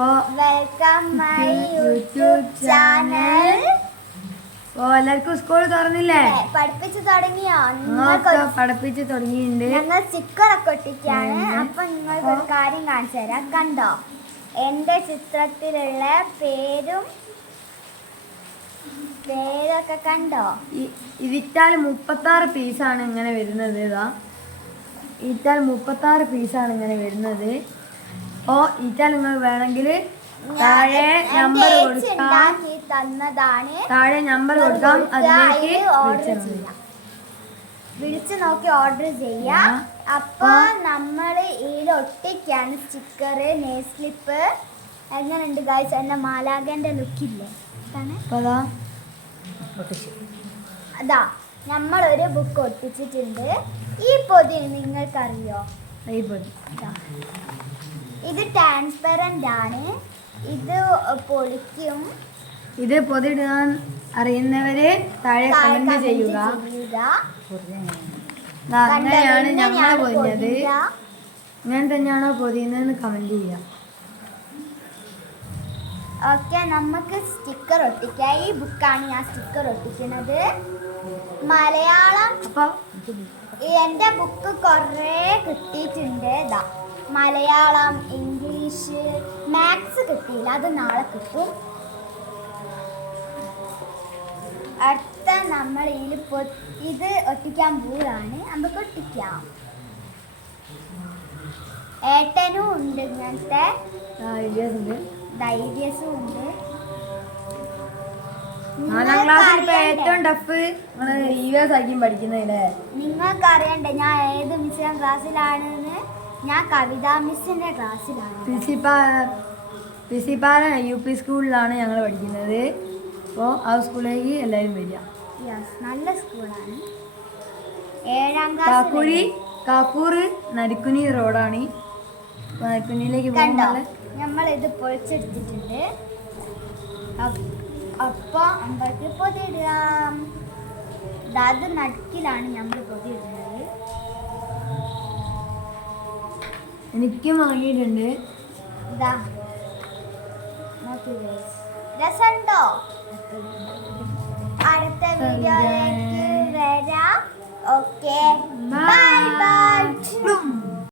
അപ്പോൾ welcome my YouTube channel. എല്ലാവർക്കും school തുറന്നില്ലേ? പഠിപ്പിച്ചു തുടങ്ങിയോ? പഠിപ്പിച്ചു തുടങ്ങിയിട്ടുണ്ട്. ഞങ്ങൾ സ്റ്റിക്കറൊക്കെ ഒട്ടിക്കാണ്. അപ്പൊ നിങ്ങൾക്ക് ഒരു കാര്യം കാണിച്ചു തരാം. കണ്ടോ, എന്റെ ചിത്രത്തിലുള്ള പേരൊക്കെ കണ്ടോ? ഇതിറ്റാൽ 36 പീസാണ് ഇങ്ങനെ വരുന്നത്. ഈറ്റാൽ 36 പീസാണ് ഇങ്ങനെ വരുന്നത്. അപ്പോൾ ഈറ്റാൽ നിങ്ങൾ വേണമെങ്കിൽ താഴെ നമ്പർ കൊടുക്കാം. താഴെ നമ്പർ കൊടുക്കാം, അതിലേക്ക് വിളിച്ചു നോക്കി ഓർഡർ ചെയ്യാം. അപ്പൊ നമ്മൾ ഇതിൽ ഒട്ടിക്കാണ് സ്റ്റിക്കർ, നെയിൽ സ്ലിപ്പ്. എങ്ങനെയുണ്ട് ഗായ്സ്? എന്നെ മാലാഖന്റെ ലുക്കില്ലേ? അതാ നമ്മളൊരു ബുക്ക് ഒട്ടിച്ചിട്ടുണ്ട്. ഈ പൊതി നിങ്ങൾക്കറിയോ? ഈ പൊതി ഇത് ട്രാൻസ്പെറന്റ് ആണ്. ഇത് പൊളിക്കും. ഇത് പൊതിയിടാൻ അറിയുന്നവര് താഴെ കമന്റ് ചെയ്യുക. അങ്ങനെയാണ് ഞങ്ങൾ പൊതിഞ്ഞത്. ഇങ്ങനെ തന്നെയാണോ പൊതിയുന്നതെന്ന് കമന്റ് ചെയ്യാം. ഓക്കെ, നമുക്ക് സ്റ്റിക്കർ ഒട്ടിക്കാം. ഈ ബുക്കാണ് ഞാൻ സ്റ്റിക്കർ ഒട്ടിക്കുന്നത്. മലയാളം എൻ്റെ ബുക്ക് കുറേ കിട്ടിയിട്ടുണ്ട്. മലയാളം, ഇംഗ്ലീഷ്, മാത്സ് കിട്ടിയില്ല, അത് നാളെ കിട്ടും. അടുത്ത നമ്മൾ ഇത് ഒട്ടിക്കാൻ പോവുകയാണ്. നമുക്ക് ഒട്ടിക്കാം. ഏട്ടനും ഉണ്ട് ഇങ്ങനത്തെ ധൈര്യസും ഉണ്ട്. ഏറ്റവും ടഫ് പഠിക്കുന്നതില്ലേ? നിങ്ങൾക്ക് അറിയണ്ടേ ഞാൻ ഏത് മിസ്സിന്റെ ക്ലാസ്സിലാണെന്ന്? ഞാൻ കവിതാ മിസ്സിന്റെ ക്ലാസ്സിലാണ്. പിസിപ്പാറ UP സ്കൂളിലാണ് ഞങ്ങൾ പഠിക്കുന്നത്. അപ്പോൾ ആ സ്കൂളിലേക്ക് എല്ലാവരും വരിക. നല്ല സ്കൂളാണ്. 7ാം ക്ലാസ്. കാക്കൂർ നരിക്കുനി റോഡാണ്. നരിക്കുനിയിലേക്ക് നമ്മൾ ഇത് പൊളിച്ചെടുത്തിട്ടുണ്ട്. അപ്പോൾ അമ്പലത്തിൽ പൊതിയിടാം. അത് നടുക്കിലാണ് നമ്മൾ പൊതിയിടുന്നത്. എനിക്കും വാങ്ങിയിട്ടുണ്ട്. രസമുണ്ടോ? അടുത്ത വീഡിയോയിലേക്ക് വരാം. Okay, bye bye.